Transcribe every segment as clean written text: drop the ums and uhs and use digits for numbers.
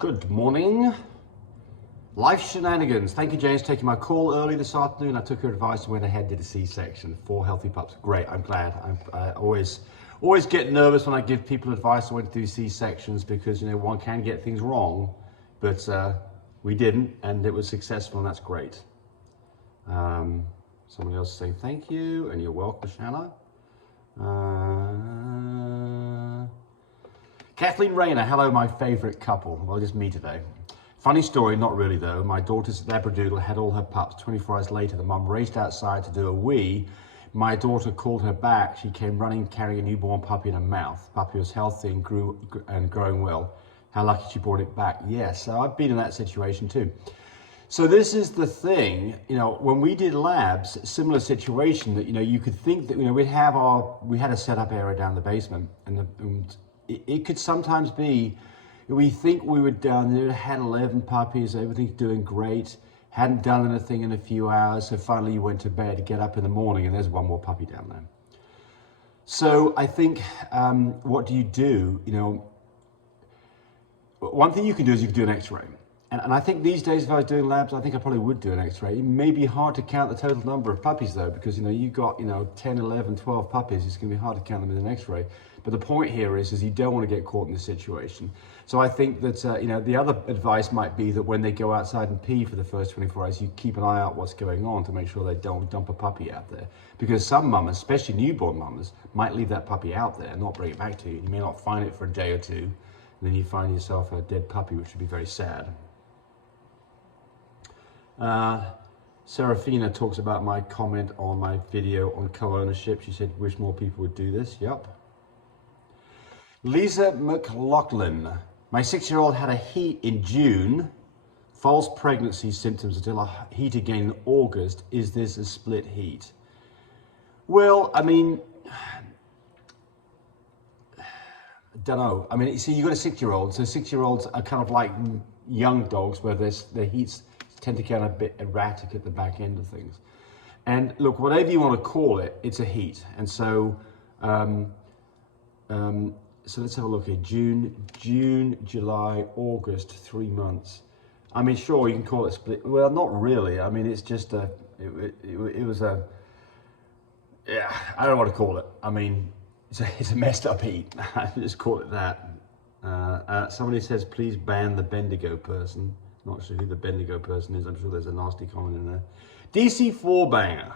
Good morning. Life shenanigans. Thank you, James, for taking my call early this afternoon. I took your advice and went ahead and did a C-section. 4 healthy pups. Great. I'm glad. I always get nervous when I give people advice on when to do C-sections because, one can get things wrong, but we didn't, and it was successful, and that's great. Someone else saying thank you, and you're welcome, Shanna. Kathleen Rayner, hello, my favorite couple. Well, just me today. Funny story, not really though. My daughter's Labradoodle had all her pups. 24 hours later, the mum raced outside to do a wee. My daughter called her back. She came running, carrying a newborn puppy in her mouth. Puppy was healthy and growing well. How lucky she brought it back. Yes, so I've been in that situation too. So this is the thing, when we did labs, similar situation that, you could think that, we had a setup area down the basement, and it could sometimes be, we think we were down there, had 11 puppies, everything's doing great, hadn't done anything in a few hours, so finally you went to bed to get up in the morning and there's one more puppy down there. So I think, what do you do? One thing you can do is you can do an x-ray. And I think these days, if I was doing labs, I think I probably would do an x-ray. It may be hard to count the total number of puppies though, because you've got 10, 11, 12 puppies, it's gonna be hard to count them in an x-ray. But the point here is you don't want to get caught in this situation. So I think that, the other advice might be that when they go outside and pee for the first 24 hours, you keep an eye out what's going on to make sure they don't dump a puppy out there. Because some mamas, especially newborn mamas, might leave that puppy out there and not bring it back to you. You may not find it for a day or two, and then you find yourself a dead puppy, which would be very sad. Serafina talks about my comment on my video on co-ownership. She said, wish more people would do this. Yep. Lisa McLaughlin. My 6-year-old had a heat in June, false pregnancy symptoms until a heat again in August. Is this a split heat? Well, I don't know. You see, you've got a 6-year-old, so 6-year-olds are kind of like young dogs where their heats tend to get a bit erratic at the back end of things. And look, whatever you want to call it, it's a heat. And so, so let's have a look here. June, July, August, 3 months. Sure, you can call it split. Well, not really. It's just it was a, yeah, I don't know what to call it. It's a messed up heat. I just call it that. Somebody says, please ban the Bendigo person. Not sure who the Bendigo person is. I'm sure there's a nasty comment in there. DC4 banger,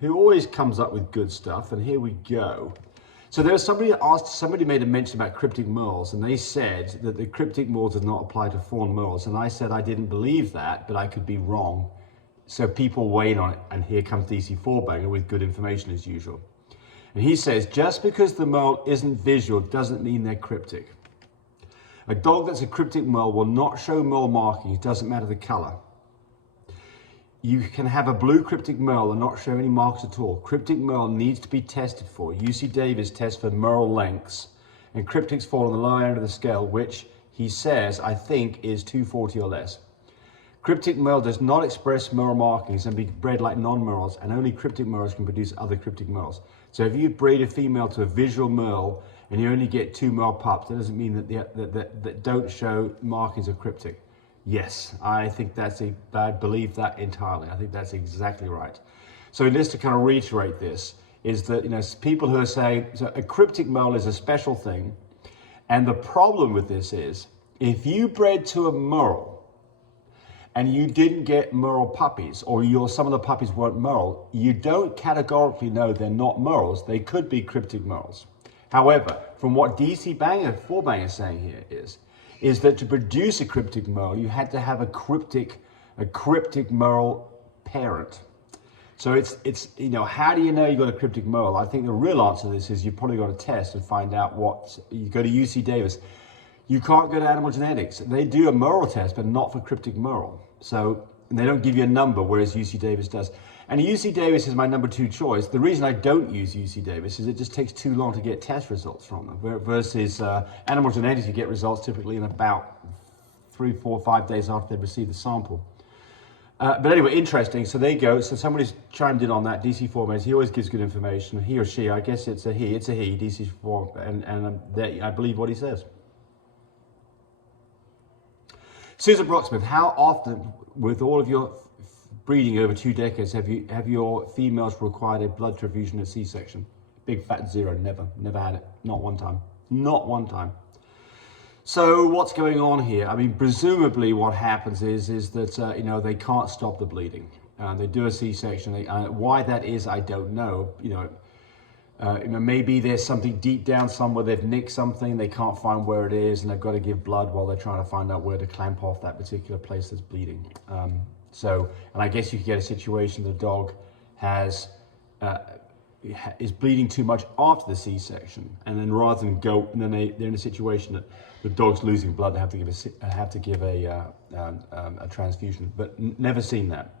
who always comes up with good stuff. And here we go. So there was somebody made a mention about cryptic merles, and they said that the cryptic merles does not apply to fawn merles. And I said I didn't believe that, but I could be wrong. So people weighed on it, and here comes DC4 banger with good information as usual. And he says, just because the merle isn't visual doesn't mean they're cryptic. A dog that's a cryptic merle will not show merle markings, doesn't matter the color. You can have a blue cryptic merle and not show any marks at all. Cryptic merle needs to be tested for. UC Davis tests for merle lengths, and cryptics fall on the lower end of the scale, which he says, I think, is 240 or less. Cryptic merle does not express merle markings and be bred like non-merles, and only cryptic merles can produce other cryptic merles. So if you breed a female to a visual merle and you only get 2 merle pups, that doesn't mean that don't show markings of cryptic. Yes, I believe that entirely. I think that's exactly right. So just to kind of reiterate this, is that, people who are saying, so a cryptic merle is a special thing, and the problem with this is, if you bred to a merle, and you didn't get merle puppies, or some of the puppies weren't merle, you don't categorically know they're not merles. They could be cryptic merles. However, from what DC Banger, 4 Banger is saying here is that to produce a cryptic merle, you had to have a cryptic merle parent. So it's how do you know you got a cryptic merle? I think the real answer to this is you've probably got to test and find out you go to UC Davis. You can't go to Animal Genetics. They do a merle test, but not for cryptic merle. So they don't give you a number, whereas UC Davis does. And UC Davis is my number 2 choice. The reason I don't use UC Davis is it just takes too long to get test results from them. Versus Animal Genetics, you get results typically in about 3, 4, 5 days after they've received the sample. But anyway, interesting. So there you go. So somebody's chimed in on that. DC4 he always gives good information. He or she, I guess it's a he. It's a he. DC4, and I believe what he says. Susan Brocksmith, how often, with all of your breeding over 2 decades, have your females required a blood transfusion at C-section? Big fat zero, never had it, not one time, not one time. So what's going on here? I mean, presumably what happens is that you know, they can't stop the bleeding. They do a C-section. Why that is, I don't know. You know, maybe there's something deep down somewhere. They've nicked something. They can't find where it is, and they've got to give blood while they're trying to find out where to clamp off that particular place that's bleeding. And I guess you could get a situation the dog has. Is bleeding too much after the C-section, and then rather than go, and then they're in a situation that the dog's losing blood, they have to give a transfusion. But never seen that.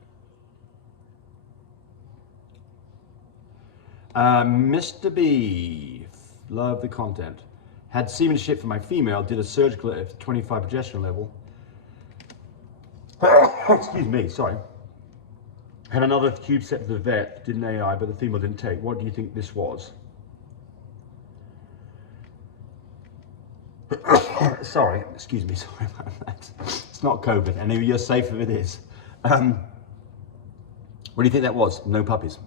Mr. B, love the content. Had semen shipped for my female, did a surgical at 25 progesterone level. Excuse me, sorry. Had another tube set to the vet, did an AI, but the female didn't take. What do you think this was? Sorry, excuse me, sorry about that. It's not COVID, and you're safe if it is. What do you think that was? No puppies.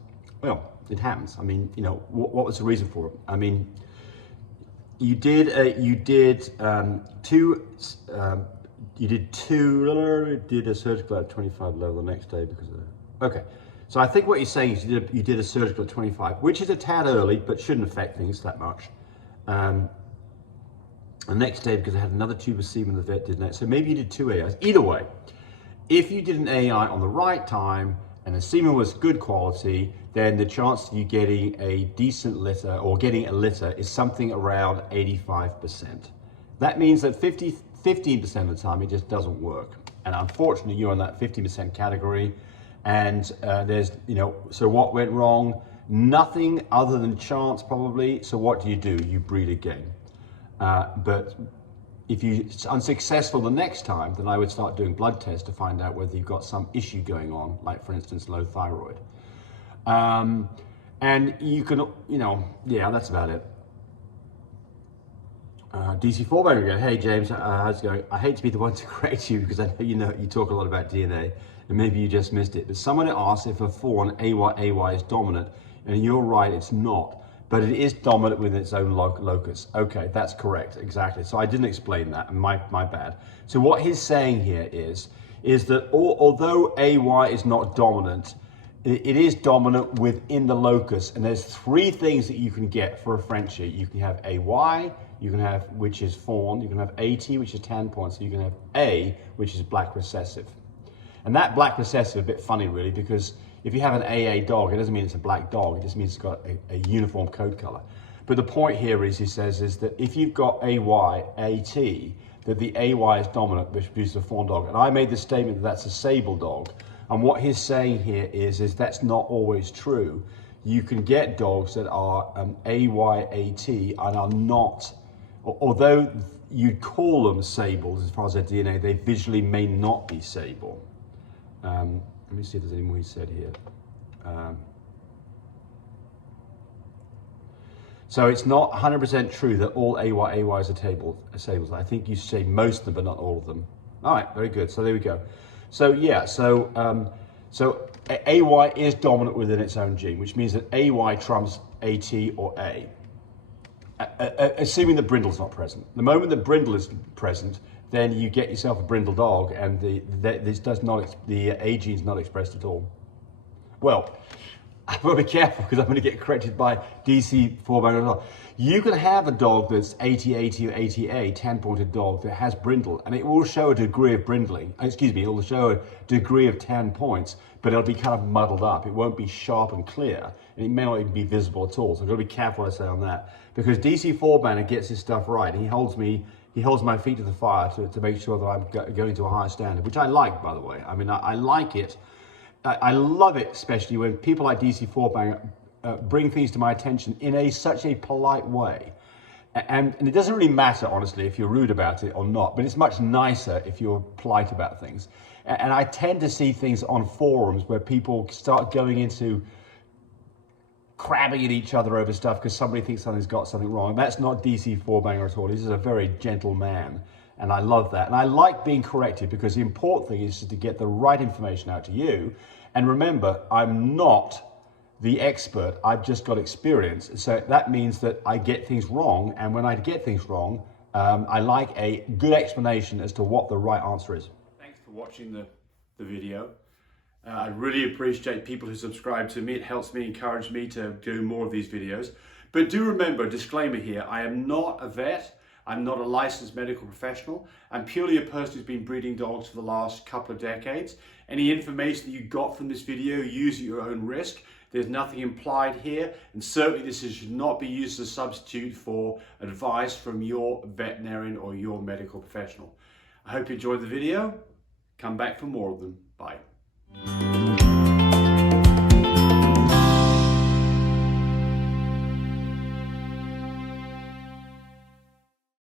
Well, it happens. I mean, you know, what was the reason for it? I mean, you did a surgical at 25 level the next day because of that. Okay, so I think what you're saying is you did a surgical at 25, which is a tad early, but shouldn't affect things that much. The next day, because I had another tube of semen, the vet did that. So maybe you did 2 AIs. Either way, if you did an AI on the right time and the semen was good quality, then the chance of you getting a decent litter or getting a litter is something around 85%. That means that 15% of the time it just doesn't work. And unfortunately, you're in that 50% category. And there's, you know, so what went wrong? Nothing other than chance, probably. So what do? You breed again. But if you're unsuccessful the next time, then I would start doing blood tests to find out whether you've got some issue going on, like for instance, low thyroid. And you can, you know, yeah, that's about it. DC4 Banger again. Hey James, how's it going? I hate to be the one to correct you because I know you talk a lot about DNA and maybe you just missed it. But someone asked if a fawn AY is dominant, and you're right, it's not. But it is dominant within its own locus. Okay, that's correct, exactly. So I didn't explain that, my bad. So what he's saying here is that although AY is not dominant, it is dominant within the locus. And there's 3 things that you can get for a Frenchie. You can have AY, you can have, which is fawn, you can have AT, which is tan points, and you can have A, which is black recessive. And that black recessive is a bit funny really, because if you have an AA dog, it doesn't mean it's a black dog, it just means it's got a uniform coat color. But the point here is, he says, is that if you've got AY, AT, that the AY is dominant, which produces a fawn dog. And I made the statement that that's a sable dog. And what he's saying here is that's not always true. You can get dogs that are AY-AT and are not, although you'd call them sables as far as their DNA, they visually may not be sable. Let me see if there's any more he said here. So it's not 100% true that all AYs are sables. I think you say most of them, but not all of them. All right, very good. So there we go. So yeah, so AY is dominant within its own gene, which means that AY trumps AT or A, assuming that brindle's not present. The moment that brindle is present, then you get yourself a brindle dog, and the A gene's not expressed at all. Well, I've got to be careful because I'm going to get corrected by DC4 Banger as well. You can have a dog that's AT-AT or ATA, 10-pointed dog that has brindle, and it will show a degree of brindling. Excuse me, it will show a degree of 10 points, but it'll be kind of muddled up. It won't be sharp and clear, and it may not even be visible at all. So I've got to be careful what I say on that, because DC4 Banner gets his stuff right. And he holds my feet to the fire to make sure that I'm going to a higher standard, which I like, by the way. I mean, I like it. I love it, especially when people like DC4 Banger bring things to my attention in such a polite way. And it doesn't really matter, honestly, if you're rude about it or not, but it's much nicer if you're polite about things. And I tend to see things on forums where people start going into crabbing at each other over stuff because somebody thinks something's got something wrong. And that's not DC4 Banger at all. This is a very gentle man. And I love that. And I like being corrected because the important thing is to get the right information out to you. And remember, I'm not the expert, I've just got experience. So that means that I get things wrong. And when I get things wrong, I like a good explanation as to what the right answer is. Thanks for watching the video. I really appreciate people who subscribe to me. It helps me, encourage me to do more of these videos. But do remember, disclaimer here, I am not a vet. I'm not a licensed medical professional. I'm purely a person who's been breeding dogs for the last couple of decades. Any information that you got from this video, use at your own risk. There's nothing implied here, and certainly this should not be used as a substitute for advice from your veterinarian or your medical professional. I hope you enjoyed the video. Come back for more of them. Bye.